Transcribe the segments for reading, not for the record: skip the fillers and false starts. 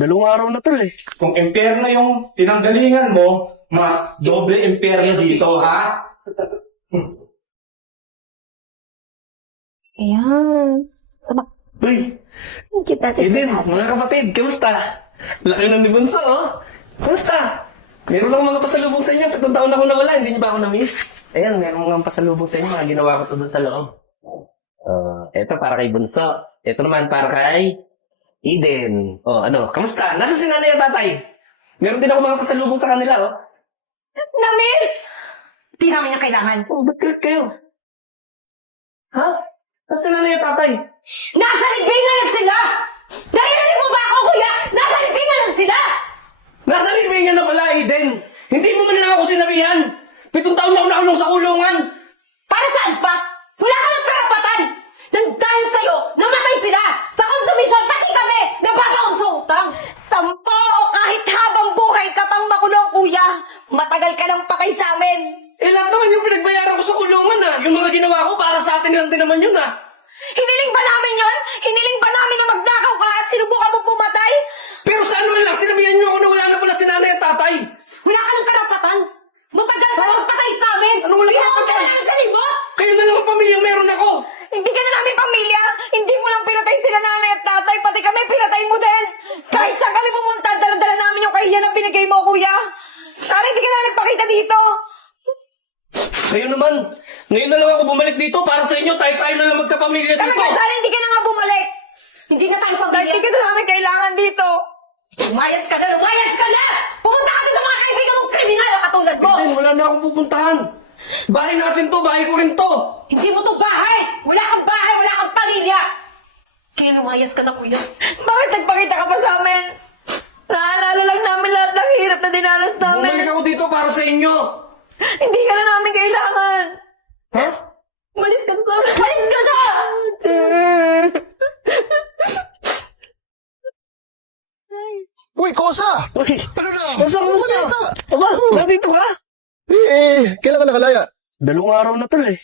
Dalawang araw na tol eh. Kung impyerno yung pinanggalingan mo, mas doble impyerno dito, ha? Ayan. Uy, Kita Eden, mga kapatid, kamusta? Laki ng ni Bunso, oh. Kamusta? Meron lang mga pasalubong sa inyo. 7 taon ako nawala, hindi niyo ba ako na-miss? Ayan, meron mga pasalubong sa inyo. Mga ginawa ko to doon sa loob. Eto para kay Bunso. Eto naman para kay Eden. Oh, ano, kamusta? Nasa si nanay at tatay? Meron din ako mga pasalubong sa kanila, oh. Na-miss! Di namin yung kailangan. Oh, ba't galit kayo? Ha? Nasa si nanay at tatay? Nasa libingan na sila! Narinig mo ba ako, kuya? Nasa libingan na sila! Nasa libingan na pala, Eden. Hindi mo man lang ako sinabihan. 7 taon na ako nakulong sa kulungan. Para saan pa? Wala ka ng karapatan! Nang dahil sa'yo, namatay sila! Sa konsumisyon, pati kami! Nababaon sa utang! 10 o kahit habang buhay ka pang makulong, kuya! Matagal ka nang patay sa amin! Eh, lahat naman yung pinagbayaran ko sa kulungan, ha. Yung mga ginawa ko, para sa atin lang din naman yun, ha. Hiniling ba namin yon? Hiniling ba namin na magnakaw ka at sinubukan mo pumatay? Pero saan man lang, sinabihan niyo ako na wala na pala si nanay at tatay. Wala ka ng karapatan! Matagal ka nang patay sa amin! Ano wala Kaya ka huwag ka patay? na namin sa limot! Kayo na lang ang pamilyang meron ako. Hindi ka na namin pamilya! Hindi mo lang pinatay sila nanay at tatay, pati kami pinatay mo din! Kahit saan kami pumunta, dala-dala namin yung kahiyan na binigay mo, kuya! Sana hindi ka na nagpakita dito! Kayo naman. Ngayon na lang ako bumalik dito para sa inyo. Tayo-tayo na lang magkapamilya dito. Talaga, sana hindi ka na nga bumalik! Hindi na tayo pamilya! Dahil hindi ka na namin kailangan dito! Lumayas ka na! Lumayas ka na! Pumunta ka doon sa mga kaibigan mong kriminal na katulad mo! Eden, wala na akong pupuntahan. Bahay natin to, bahay ko rin to. Hindi mo to bahay! Wala kang bahay! Wala kang pamilya! Kaya lumayas ka na, kuya. Bakit nagpakita ka pa sa amin? Naalala lang namin lahat ng hirap na dinanas namin. Bumalik ako dito para sa inyo. Hindi ka na namin kailangan. Ha? Malis ka na! Malis ka na! Uy, Kosa! Uy, Ano na? kamusta? Aba, nandito ka? Kailan ka nakalaya? 2 araw na tol eh.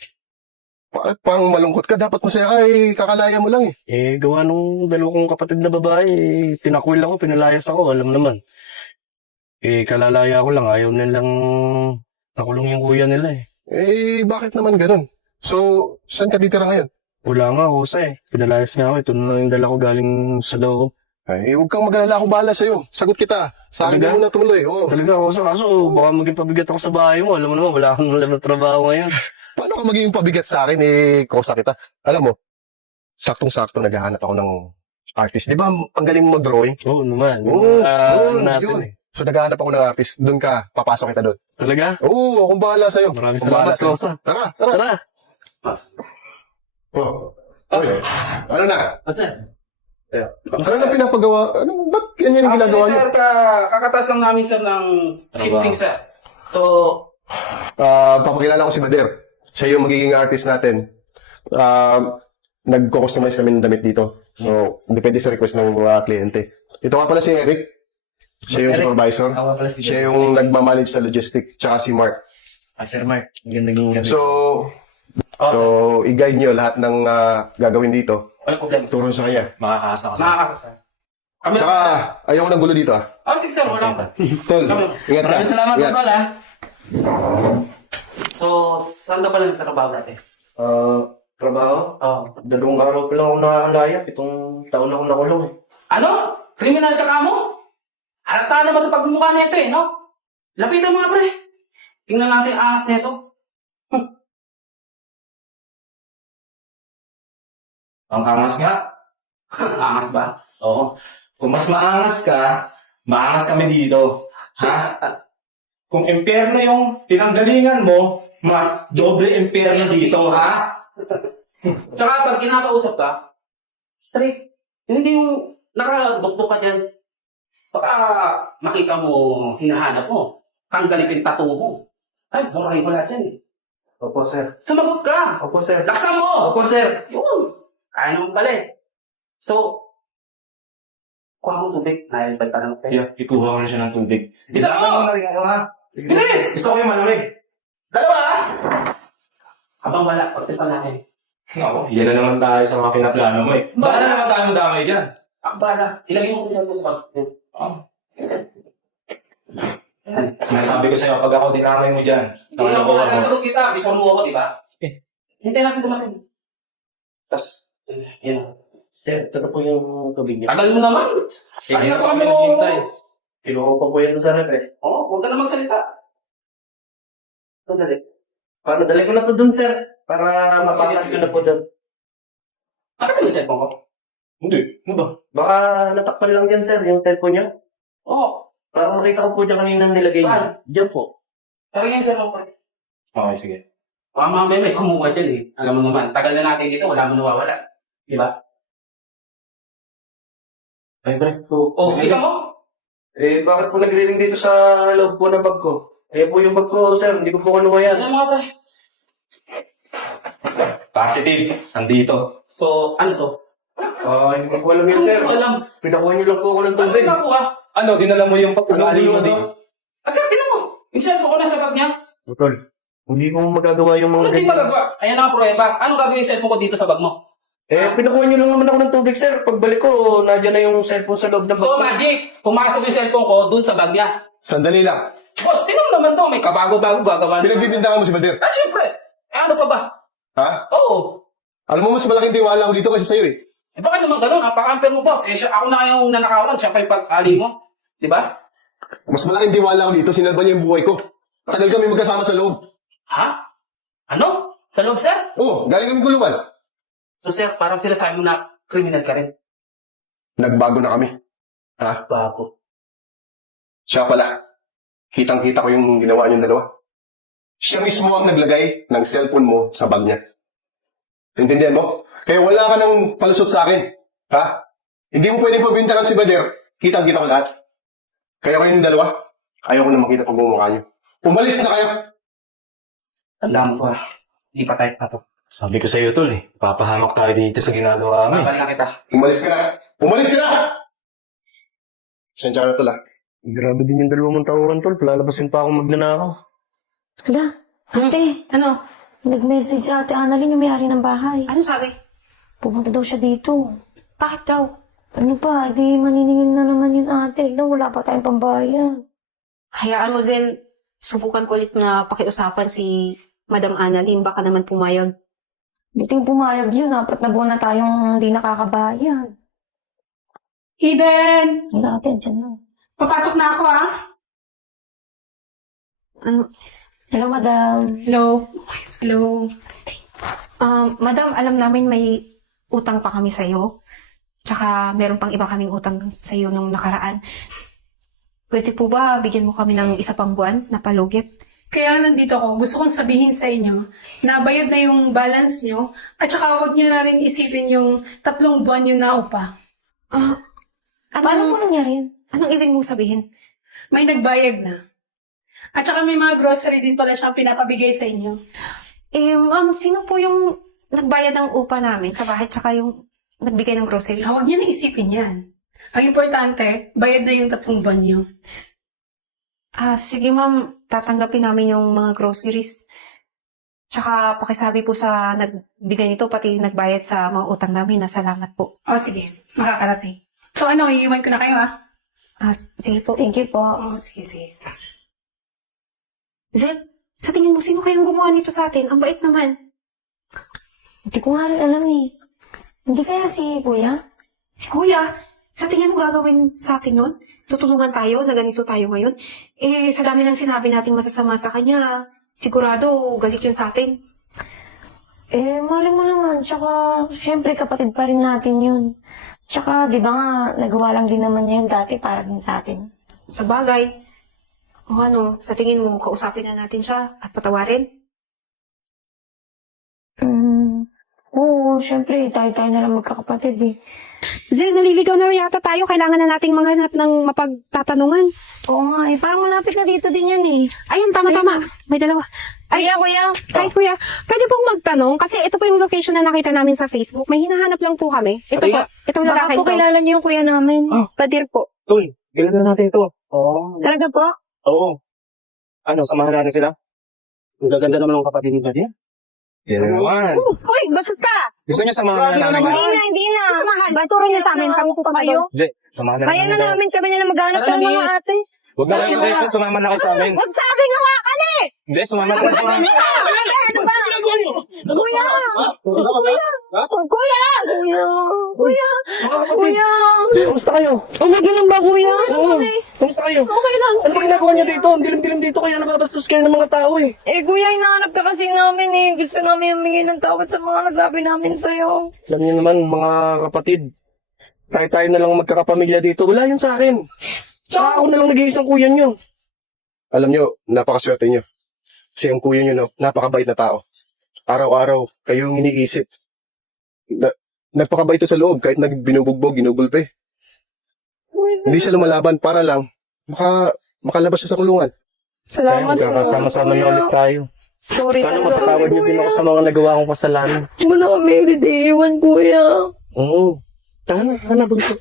Pang malungkot ka, dapat masaya ka kakalaya mo lang eh. Gawa nung 2 kong kapatid na babae, tinakwil ako, pinalayas ako, alam naman. Kalalaya ko lang, ayaw nilang nakulong yung kuya nila eh. Bakit naman ganun? So, saan ka titira ngayon? Wala nga ako pinalayas nga ako, ito na lang yung dala ko galing sa loob. Huwag kang mag-alala, ako bahala sa'yo. Sagot kita. Sa akin Talaga? ka muna tumuloy. Oo. Talaga ako kaso baka maging pabigat ako sa bahay mo, alam mo naman, wala akong alam na trabaho ngayon. Paano ka magiging pabigat sa akin, Kosa kita? Alam mo, saktong-sakto naghahanap ako ng artist. Di ba, ang galing mo mag-drawing? Oo naman, Oo, natin yun. eh. So, naghahanap ako ng artist. Doon ka, papasok kita doon. Talaga? Oo, akong bahala sa'yo. Maraming Akong bahala salamat, sa'yo. Kosa. Tara, tara. Tara! Oh. Oy, ano na? Sir? Ano na pinapagawa? Ano, ba't ganyan yung ginagawa niyo? Sir, kakataas lang namin, sir, ng shifting, sir. So, Papakilala ko si Bader. Siya yung magiging artist natin. Nagko-customize kami ng damit dito. So, depende sa request ng mga kliyente. Ito nga pala si Eric. Siya yung Eric. supervisor. ako pala si Siya yung nagmamanage sa logistic. Tsaka si Mark. Sir Mark, magandang gabi. So, i-guide nyo lahat ng gagawin dito. Walang problema, sir. Turo sa kanya. Makakasa ka, sir. Makakasa, sir. Tsaka, ayoko ng gulo dito ah. Sige, sir, wala pa. Tol, ingat ka. Maraming salamat, Ingat. Tol, ha? So, saan ka pala nagtatrabaho dati? Trabaho? 2 araw pa lang ako nakakalaya, 7 taon ako nakulong eh. Ano? Criminal ka ka mo? Halata naman sa pagmumukha nito eh, no? Lapitan mo nga, pre. Tingnan natin ang angat nito. Ang angas nga. Angas ba? Oo. Kung mas maangas ka, maangas kami dito. Ha? Kung impyerno yung pinanggalingan mo, mas doble impyerno dito, ha? Tsaka pag kinakausap ka, straight. Hindi yung nakadukduk ka dyan. Baka makita mo, hinahanap mo. Tanggalin ko yung tattoo mo. Ay, burahin ko lahat yan eh. Opo, sir. Sumagot ka! Opo, sir. Laksan mo! Opo, sir. Yun! Kaya naman pala eh. So, kuha mo tubig. Nailbay pa naman kayo. Yeah, ikuha ko na siya ng tubig. Isa mo! ha? Bilis! Gusto ko yung malamig. Dalawa! Habang wala, pagtipan natin. Ako, yan na naman tayo sa mga pinaplano mo eh. Baka na naman tayo damay dyan. Akbala, ilagay mo kung saan mo sa bag. Sinasabi ko sa'yo, pag ako dinamay mo dyan, sa Hindi ako, kalokohan mo. nasagot kita. Before mo ako, di ba? Sige. Hintayin natin dumating. Tapos, yan. Sir, ito po yung tubig niya. Tagal mo naman. Sige, Ay, na naku, kami ano? naghihintay. Kinuha ko po yan sa rep eh. Oo, huwag ka na magsalita. Sandali. Para dali ko na to dun, sir. Para mapakas ko na po dun. Bakit yung cellphone ko? Hindi, ano ba? Baka natakpan lang dyan, sir, yung cellphone niya. Oo. Para makita ko po dyan kanina nilagay niya. Saan? Diyan po. Pero yung cellphone ko. Okay, sige. Baka mamaya may kumuha dyan eh. Alam mo naman, tagal na natin dito, wala mo nawawala. Di ba? Ay, pre. Oh, kita mo? Eh, bakit po nagre-ring dito sa loob po ng bag ko? Eh po yung bag ko, sir. Hindi ko po kinuha yan. Ano mga pre? Positive, andito. So, ano to? Hindi ko po alam yun, sir. Ano alam? Pinakuha niyo lang po ako ng Ano tubig. nakuha? Ano, dinala mo yung pag-ugali mo din. Ah, sir, tinan mo. Yung cellphone ko nasa bag niya. Utol, hindi ko magagawa yung mga Ano di magagawa? Ayan ang prueba. Ano gagawin yung cellphone ko dito sa bag mo? Eh, pinakuha niyo lang naman ako ng tubig, sir. Pagbalik ko, nandiyan na yung cellphone sa loob ng bag So, ko. magic. Pumasok yung cellphone ko dun sa bag niya. Sandali lang. Boss, tinan mo naman to. May kabago-bago gagawa. Pinagbibintangan mo si Badir. Ah, syempre. Eh, ano pa ba? Ha? Oo. Alam mo, mas malaking tiwala ko dito kasi sa'yo eh. Eh, bakit naman ganun? Napaka-unfair mo, boss. Eh, ako na yung nanakawan. Siya pa yung pag-ali mo. Di ba? Mas malaking tiwala ko dito, sinalba niya yung buhay ko. Tagal kami magkasama sa loob. Ha? Ano? Sa loob, sir? Oo, galing kami gulungan. So, sir, parang sila sabi mo na criminal ka rin. Nagbago na kami. Ha? Bago. Siya pala. Kitang-kita ko yung ginawa niyong dalawa. Siya mismo ang naglagay ng cellphone mo sa bag niya. Intindihan mo? Kaya wala ka nang palusot sa akin. Ha? Hindi mo pwedeng pabintangan si Badir. Kitang-kita ko lahat. Kaya kayong dalawa, ayaw ko na makita pagmumukha niyo. Umalis na kayo! Tandaan mo pa. Hindi pa tayo pato. Sabi ko sa'yo, tol eh. Papahamak tayo dito sa ginagawa mo eh. Babalik na kita. Umalis ka na! Umalis ka na! Sensya ka na tol ah. Grabe din yung 2 taon, tol. Lalabasin pa ako magnanakaw. Hala, ate, ano? Nag-message si ate Annalyn yung may-ari ng bahay. Ano sabi? Pupunta daw siya dito. Bakit daw? Ano pa, di maniningil na naman yun ate. Wala pa tayong pambayad. Hayaan mo, Zen. Subukan ko ulit na pakiusapan si Madam Annalyn. Baka naman pumayag. Buting pumayag yun, 4 na buwan na tayong hindi nakakabayad. Eden! Wala ate, dyan na. Papasok na ako, ah. Ano? Hello, madam. Hello? Hello? Madam, alam namin may utang pa kami sa'yo. Tsaka meron pang iba kaming utang sa'yo nung nakaraan. Pwede po ba bigyan mo kami ng isa pang buwan na palugit? Kaya nandito ako, gusto kong sabihin sa inyo na bayad na yung balance nyo at saka huwag nyo na rin isipin yung 3 buwan yung naupa. Paano mo nangyari yan? Anong ibig mong sabihin? May nagbayad na. At saka may mga grocery din pala siyang pinapabigay sa inyo. Ma'am, sino po yung nagbayad ng upa namin sa bahay tsaka yung nagbigay ng groceries? Huwag nyo na isipin yan. Ang importante, bayad na yung 3 buwan nyo. Sige ma'am, tatanggapin namin yung mga groceries. Tsaka pakisabi po sa nagbigay nito, pati nagbayad sa mga utang namin na salamat po. Sige, makakarating. So ano, iiwan ko na kayo Sige po. Thank you po. Sige. Zed, sa tingin mo, sino kayang gumawa nito sa atin? Ang bait naman. Hindi ko nga rin alam eh. Hindi kaya si kuya? Si Kuya, sa tingin mo gagawin sa atin nun? Tutulungan tayo na ganito tayo ngayon? Sa dami ng sinabi nating masasama sa kanya, sigurado galit yun sa atin. Mali mo naman. Tsaka, syempre kapatid pa rin natin yun. Tsaka, di ba nga, nagawa lang din naman niya yun dati para din sa atin. Sa bagay, sa tingin mo, kausapin na natin siya at patawarin? Oo, syempre, tayo-tayo na lang magkakapatid eh. Zed, naliligaw na yata tayo. Kailangan na nating maghanap ng mapagtatanungan. Oo nga eh, parang malapit na dito din yun eh. Ayun, tama. May dalawa. Kuya. Hi, Kuya. Pwede pong magtanong kasi ito po yung location na nakita namin sa Facebook. May hinahanap lang po kami. Ito po, itong Baka lalaki po ito. kilala niyo yung kuya namin. Badir po. Tol, gano'n na natin ito. Oo. Talaga po? Oo. Ano, samahan natin sila? Ang gaganda naman ng kapatid ni Badir. Yan naman. Hoy, bastos ka! Gusto niyo samahan na namin? Hindi na. Baturo na sa amin. Kami po kayo. Hindi, samahan na Kaya na namin kami na maghanap ng mga ate. Huwag na kayo dito, sumama na kayo sa amin. Magsabi nga nga ka na eh! Hindi, sumama na kayo sa amin. Kuya! Kuya! Kuya! Kumusta kayo? Okay lang ba, kuya? Oo. Kumusta kayo? Okay lang. Ano ba ginagawa niyo dito? Ang dilim-dilim dito kaya nababastos kayo ng mga tao eh. Eh, kuya, hinahanap ka kasi namin eh. Gusto namin humingi ng tawad sa mga nasabi namin sa'yo. Alam niyo naman, mga kapatid, tayo na lang magkakapamilya dito. Wala yun sa akin. Saka ako na lang nag-iisang kuya niyo. Alam nyo, napakaswerte nyo. Kasi yung kuya nyo, no, napakabait na tao. Araw-araw, kayo yung iniisip. Nagpakabait sa loob, kahit nagbinubugbog, ginugulpe. Hindi siya lumalaban para lang makalabas siya sa kulungan. Salamat. Magkakasama-sama na ulit tayo. Sorry Sana talaga. mapatawad niyo din ako sa mga nagawa kong kasalanan. Hindi mo na kami iiwan, kuya. Oo. Tana, bunso.